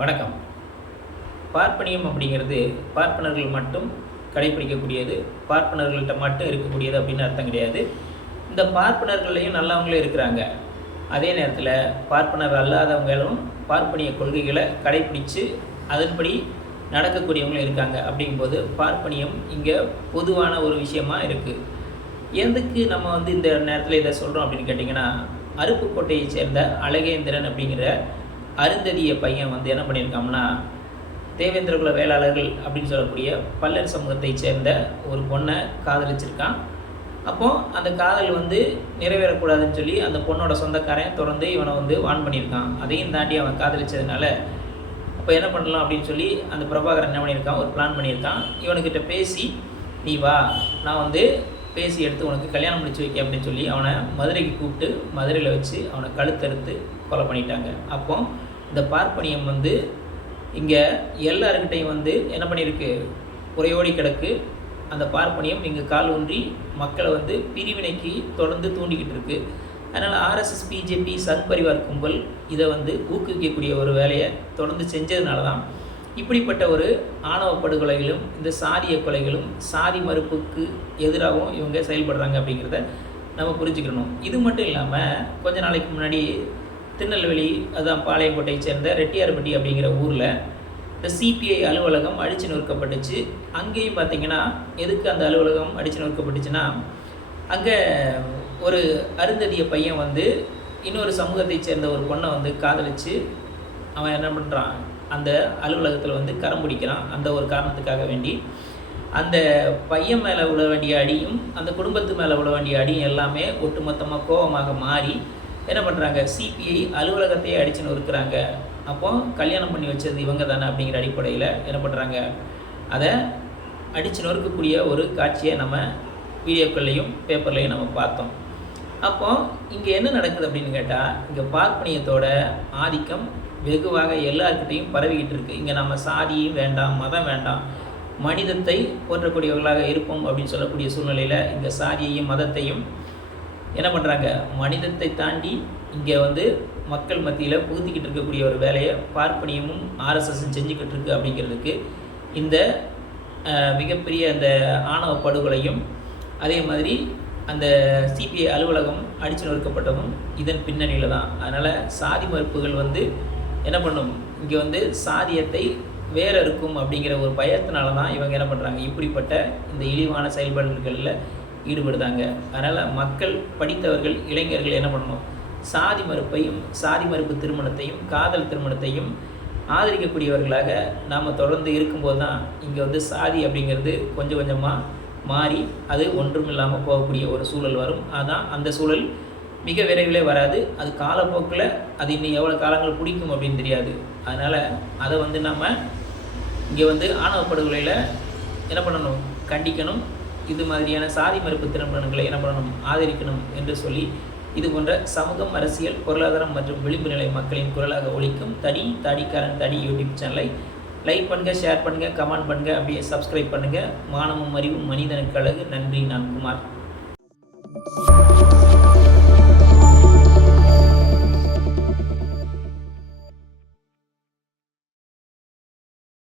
வணக்கம். பார்ப்பனியம் அப்படிங்கிறது பார்ப்பனர்கள் மட்டும் கடைப்பிடிக்கக்கூடியது பார்ப்பனர்கள்ட்ட மட்டும் இருக்கக்கூடியது அப்படின்னு அர்த்தம் கிடையாது. இந்த பார்ப்பனர்கள்லையும் நல்லவங்களும் இருக்கிறாங்க. அதே நேரத்தில் பார்ப்பனர் அல்லாதவங்களும் பார்ப்பனிய கொள்கைகளை கடைப்பிடிச்சு அதன்படி நடக்கக்கூடியவங்களும் இருக்காங்க. அப்படிங்கும்போது பார்ப்பனியம் இங்கே பொதுவான ஒரு விஷயமா இருக்குது எதுக்கு நம்ம வந்து இந்த நேரத்தில் இதை சொல்கிறோம் அப்படின்னு கேட்டிங்கன்னா அருப்புக்கோட்டையை சேர்ந்த அழகேந்திரன் அப்படிங்கிற அருந்ததிய பையன் வந்து என்ன பண்ணியிருக்காம்னா தேவேந்திரகுல வேளாளர்கள் அப்படின்னு சொல்லக்கூடிய பல்லர் சமூகத்தை சேர்ந்த ஒரு பொண்ணை காதலிச்சிருக்கான். அப்போது அந்த காதல் வந்து நிறைவேறக்கூடாதுன்னு சொல்லி அந்த பொண்ணோட சொந்தக்காரன் தொடர்ந்து இவனை வந்து வான் பண்ணியிருக்கான். அதையும் தாண்டி அவன் காதலிச்சதுனால அப்போ என்ன பண்ணலாம் அப்படின்னு சொல்லி அந்த பிரபாகரன் என்ன பண்ணியிருக்கான்? ஒரு பிளான் பண்ணியிருக்கான். இவனுக்கிட்ட பேசி நீ வா நான் வந்து பேசி எடுத்து உனக்கு கல்யாணம் முடிச்சு வைக்க அப்படின்னு சொல்லி அவனை மதுரைக்கு கூப்பிட்டு மதுரையில் வச்சு அவனை கழுத்தறுத்து கொலை பண்ணிட்டாங்க. அப்போது இந்த பார்ப்பனியம் வந்து இங்கே எல்லாருக்கிட்டையும் வந்து என்ன பண்ணியிருக்கு? உரையோடி கிடக்கு. அந்த பார்ப்பனியம் இங்கே கால் ஊன்றி மக்களை வந்து பிரிவினைக்கு தொடர்ந்து தூண்டிக்கிட்டு இருக்கு அதனால் ஆர்எஸ்எஸ் பிஜேபி சங் பரிவார் கும்பல் இதை வந்து ஊக்குவிக்கக்கூடிய ஒரு வேலையை தொடர்ந்து செஞ்சதுனால தான் இப்படிப்பட்ட ஒரு ஆணவ படுகொலைகளும் இந்த சாதிய கொலைகளும் சாதி மறுப்புக்கு எதிராகவும் இவங்க செயல்படுறாங்க அப்படிங்கிறத நம்ம புரிஞ்சுக்கணும். இது மட்டும் இல்லாமல் கொஞ்ச நாளைக்கு முன்னாடி திருநெல்வேலி அதான் பாளையங்கோட்டையை சேர்ந்த ரெட்டியார்பட்டி அப்படிங்கிற ஊரில் இந்த சிபிஐ அலுவலகம் அடித்து நொறுக்கப்பட்டுச்சு. அங்கேயும் பார்த்தீங்கன்னா எதுக்கு அந்த அலுவலகம் அடித்து நொறுக்கப்பட்டுச்சுன்னா அங்கே ஒரு அருந்ததிய பையன் வந்து இன்னொரு சமூகத்தை சேர்ந்த ஒரு பொண்ணை வந்து காதலிச்சு அவன் என்ன பண்ணுறான் அந்த அலுவலகத்தில் வந்து கரம் பிடிக்கிறான். அந்த ஒரு காரணத்துக்காக வேண்டி. அந்த பையன் மேலே விட வேண்டிய அடியும் அந்த குடும்பத்து மேலே விட வேண்டிய அடியும் எல்லாமே ஒட்டுமொத்தமாக கோபமாக மாறி என்ன பண்ணுறாங்க சிபிஐ அலுவலகத்தையே அடிச்சுன்னு நொறுக்குறாங்க. அப்போ கல்யாணம் பண்ணி வச்சது இவங்க தானே அப்படிங்கிற அடிப்படையில் என்ன பண்ணுறாங்க அதை அடித்து நொறுக்கக்கூடிய ஒரு காட்சியை நம்ம வீடியோக்கள்லையும் பேப்பர்லையும் நம்ம பார்த்தோம். அப்போ இங்கே என்ன நடக்குது அப்படின்னு கேட்டால் இங்கே பார்ப்பனியத்தோட ஆதிக்கம் வெகுவாக எல்லாருக்கிட்டையும் பரவிக்கிட்டு இருக்கு. இங்கே நம்ம சாதியும் வேண்டாம் மதம் வேண்டாம் மனிதத்தை போற்றக்கூடியவர்களாக இருப்போம் அப்படின்னு சொல்லக்கூடிய சூழ்நிலையில் இங்கே சாதியையும் மதத்தையும் என்ன பண்ணுறாங்க மனிதத்தை தாண்டி இங்கே வந்து மக்கள் மத்தியில் புகுத்திக்கிட்டு இருக்கக்கூடிய ஒரு வேலையை பார்ப்பனியமும் ஆர்எஸ்எஸும் செஞ்சுக்கிட்டு இருக்கு அப்படிங்கிறதுக்கு இந்த மிகப்பெரிய அந்த ஆணவ படுகொலையும் அதே மாதிரி அந்த சிபிஐ அலுவலகம் அடித்து நொறுக்கப்பட்டதும் இதன் பின்னணியில் தான். அதனால் சாதி மறுப்புகள் வந்து என்ன பண்ணும்? இங்கே வந்து சாதியத்தை வேற இருக்கும் அப்படிங்கிற ஒரு பயத்தினால தான் இவங்க என்ன பண்ணுறாங்க இப்படிப்பட்ட இந்த இழிவான செயல்பாடுகளில் ஈடுபடுதாங்க. அதனால் மக்கள் படித்தவர்கள் இளைஞர்கள் என்ன பண்ணணும்? சாதி மறுப்பையும் சாதி மறுப்பு திருமணத்தையும் காதல் திருமணத்தையும் ஆதரிக்கக்கூடியவர்களாக நாம் தொடர்ந்து இருக்கும்போது தான் இங்கே வந்து சாதி அப்படிங்கிறது கொஞ்சம் கொஞ்சமாக மாறி அது ஒன்றும் இல்லாமல் போகக்கூடிய ஒரு சூழல் வரும். அதான் அந்த சூழல் மிக விரைவிலே வராது. அது காலப்போக்கில் அது இன்னும் எவ்வளோ காலங்கள் பிடிக்கும் அப்படின்னு தெரியாது. அதனால் அதை வந்து நம்ம இங்கே வந்து ஆணவ படுகொலையில் என்ன பண்ணணும்? கண்டிக்கணும். இது மாதிரியான சாதி மறுப்பு திருமணங்களை என்ன பண்ணணும் ஆதரிக்கணும் என்று சொல்லி இது போன்ற சமூகம் அரசியல் பொருளாதாரம் மற்றும் விளிம்பு நிலை மக்களின் குரலாக ஒழிக்கும் தடி தாடிக்காரன் தடி யூடியூப் சேனலை லைக் பண்ணுங்க ஷேர் பண்ணுங்க கமெண்ட் பண்ணுங்கள் அப்படியே சப்ஸ்கிரைப் பண்ணுங்கள் மானமும் அறிவும் மனிதனுக்கு அழகு. நன்றி நான் குமார்.